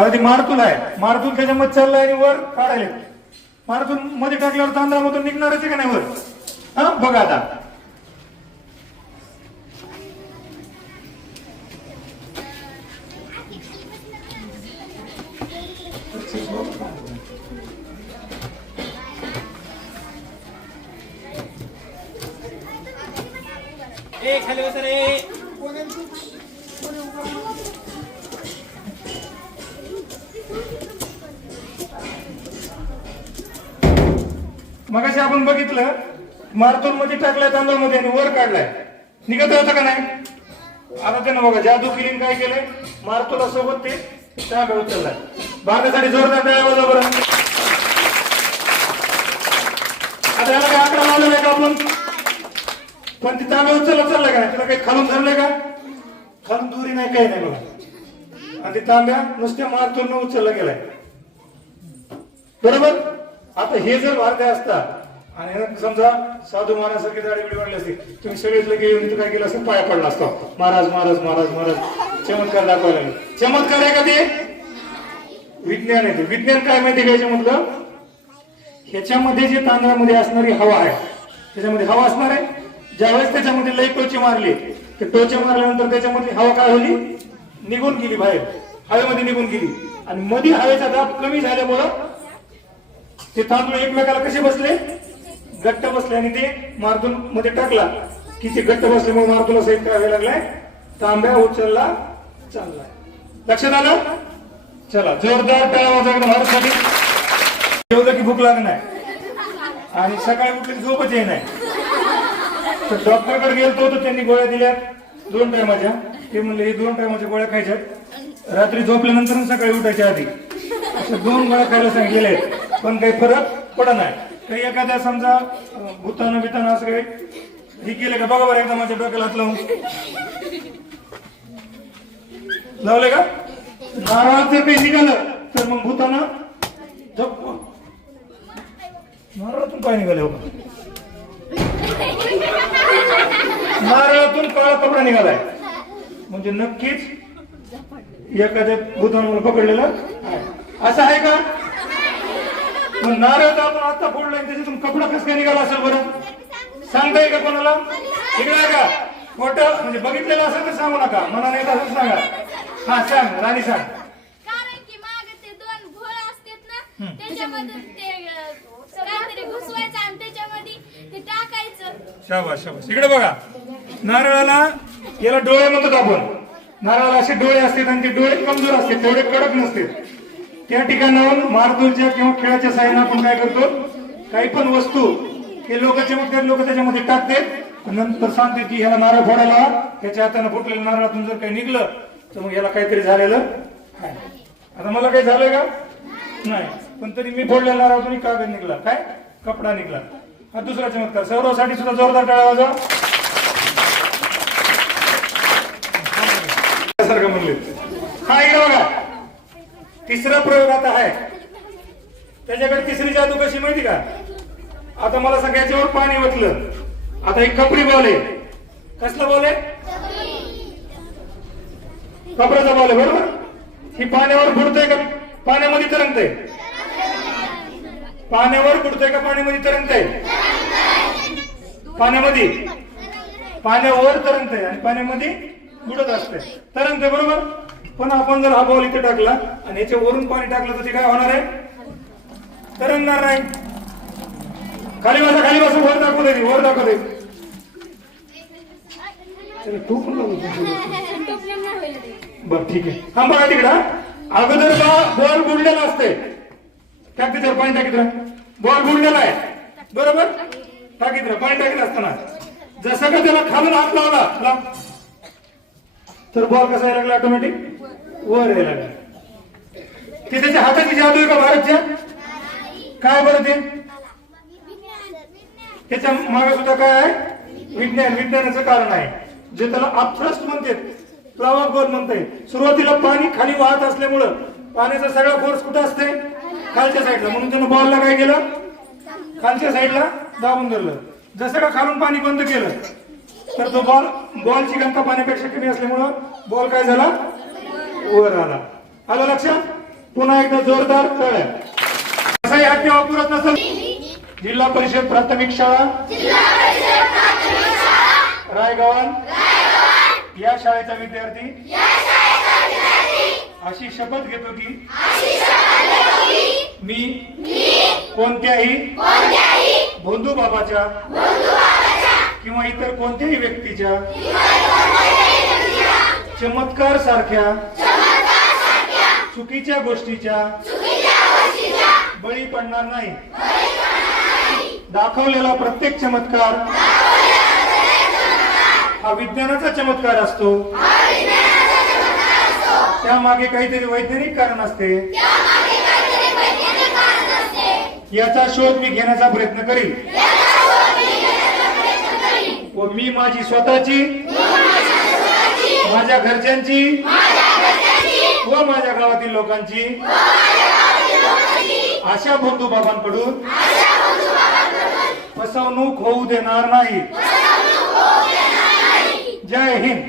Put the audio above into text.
आता ती मारतूल आहे. मारतूल त्याच्यामध्ये चाललाय आणि वर काढायला मारतूल मध्ये टाकल्यावर तांदळामधून निघणारच आहे का नाही वर? हा? बघा आता. ए खाली बसा रे. मगाशी आपण बघितलं मारतूल मध्ये टाकलाय तांदळामध्ये आणि वर काढलाय. निघत होतं का नाही? आता त्यानं बघा जादू किलीन काय केलंय? मारतुला सोबत ते तांबे उचललाय भारतासाठी जोरदार टाळ्या वाजवा बरं. आता याला काय आकडा लावलेला आहे का आपण? पण ती तांबे उचलला चाललाय का तिला तुला काही खालून धरलंय का? खालून दुरी नाही काही नाही बघा. आणि ती तांब्या नुसत्या मारतून उचलला गेलाय. बरोबर? आता हे जर वारकरी असता आणि समजा साधू महाराजांसारखी दाढी बिडी वाढली असते तुम्ही सगळेच लगे येऊन इथं काय केलं असतं? पाया पडला असतो. महाराज महाराज महाराज महाराज चमत्कार दाखवायला चमत्कार आहे का ते? विज्ञान आहे ते. विज्ञान काय माहिती का याच्यामधलं? ह्याच्यामध्ये जे तांदळामध्ये असणारी हवा आहे त्याच्यामध्ये हवा असणार आहे. ज्यावेळेस त्याच्यामध्ये लई टोचे मारले ते टोचे मारल्यानंतर त्याच्यामध्ये हवा काय होली निघून गेली बाहेर. हवेमध्ये निघून गेली. आणि मध्ये हवेचा दाब कमी झाल्यामुळं ते तांदूळ एकमेकाला कसे बसले? घट्ट बसले आणि ते मारतून मध्ये टाकला की ते घट्ट बसल्यामुळे मारदूल असं एक व्हायला लागलाय. तांब्या उचलला चाललाय. लक्षात आलं? चला जोरदार टाळा वाजवा भारतसाठी. जेवलं की भूक लागणार. आणि सकाळी उठली की झोपच येणार नाही तर डॉक्टरकडे गेलतो तर त्यांनी गोळ्या दिल्या दोन टायमाच्या ते म्हणले हे दोन टायमाच्या गोळ्या खायच्यात. रात्री झोपल्यानंतर सकाळी उठायच्या आधी. असं दोन गोळ्या खायला सांगितले पण काही फरक पडत नाही. काही एखाद्या समजा भूतानं बितानं असं काही हे केलं का? बघा बरं एकदा माझ्या डोक्याला हात लावून. लावले का? नारळात जर काही निघालं तर मग भूतानं जप नारळातून काय निघाले हो नारळातून काळा कपडा निघालाय. म्हणजे नक्कीच एखाद्या भूतानं पकडलेलं आहे. असं आहे का? मग नारळ तर आपण आता फोडलाय त्याच्यातून कपडा कस काय निघाला असेल बरं? सांगता येईल का कोणाला? इकडे का? खोटं म्हणजे बघितलेलं असेल तर सांगू नका. मना नाही तर असं सांगा. हा सांग. राणी सांग. कारण की मागे ते दोन घोळ असतात ना त्याच्यामध्ये ते अं, काहीतरी घुसवायचं आणि त्याच्यामध्ये ते टाकायचं. शाबास शाबास. इकडे बघा. नारळाला याला डोळे म्हणतात आपण. नारळाला असे डोळे असतात आणि ते डोळे कमजोर असतात. तेवढे कडक नसते त्या ठिकाणाहून मारदूरच्या किंवा खेळाच्या साह्यानं आपण काय करतो? काही पण वस्तू हे लोक चमत्कार लोक त्याच्यामध्ये टाकतात नंतर सांगते की ह्याला नारळ फोडायला त्याच्या हाताने फुटलेल्या नारळातून जर काही निघलं तर मग याला काहीतरी झालेलं आहे. आता मला काही झालंय का? नाही. पण तरी मी फोडलेल्या नारळातून कागद निघला. काय? कपडा निघला. हा दुसरा चमत्कार. सौरवसाठी सुद्धा जोरदार टाळा वाजा सारखं म्हणले हा इकडे बघा. तिसरा प्रयोग आता आहे. त्याच्याकडे तिसरी जादू कशी माहिती का? आता मला सांगा याच्यावर पाणी ओतलं. आता एक कपडी बॉल. आहे कसला बॉल? आहे कपड्याचा बॉल आहे बरोबर? ही पाण्यावर बुडतोय का? पाण्यामध्ये तरंगतंय. पाण्यावर बुडतोय का? पाण्यामध्ये तरंगतंय. पाण्यामध्ये. पाण्यावर तरंगतंय आणि पाण्यामध्ये बुडत असते तरंगतंय बरोबर? पण आपण जर हा बॉल इथे टाकला आणि याच्या वरून पाणी टाकलं तर ते काय होणार आहे? तरंगणार नाही. खाली बसा खाली बसा वर दाखवू दे वर दाखवू दे. बर ठीक आहे. हा बघा तिकडं अगोदर बॉल बुडलेला असते टाक तिथं पाणी टाकीत बॉल बुडलेला आहे. बरोबर? टाकीत पाणी टाकीत असताना. जसं का त्याला खालून हात लावला तर बॉल कसा यायला लागला ऑटोमॅटिक वर यायला लागला. ते त्याच्या हाताची जादू आहे का भारतच्या? काय बरं ते? त्याच्यामागे सुद्धा काय आहे? विज्ञान. विज्ञानाचं कारण आहे. जे त्याला अपथ्रस्ट म्हणते प्रवाह बॉल म्हणते सुरुवातीला पाणी खाली वाहत असल्यामुळं पाण्याचा सगळा फोर्स कुठं असते खालच्या साईडला म्हणून त्यानं बॉलला काय केलं? खालच्या साईडला दाबून धरलं. जसं का खालून पाणी बंद केलं तर तो बॉल बॉलची घनता पाण्यापेक्षा कमी असल्यामुळं बॉल काय झाला? वर आला. आलं लक्षात? पुन्हा एकदा जोरदार असाही हट्टी वापरत नसेल. जिल्हा परिषद प्राथमिक शाळा. रायगावान या शाळेचा विद्यार्थी. अशी शपथ घेतो की मी कोणत्याही बंधू बाबाच्या किंवा इतर कोणत्याही व्यक्तीच्या चमत्कार सारख्या चुकीच्या गोष्टीच्या बळी पडणार नाही. दाखवलेला प्रत्येक चमत्कार हा विज्ञानाचा चमत्कार असतो. त्यामागे काहीतरी वैज्ञानिक कारण असते. याचा शोध मी घेण्याचा प्रयत्न करीन. व मी माझी स्वतःची माझ्या घरच्यांची व माझ्या गावातील लोकांची अशा बंधू बाबांकडून फसवणूक होऊ देणार नाही. जय हिंद.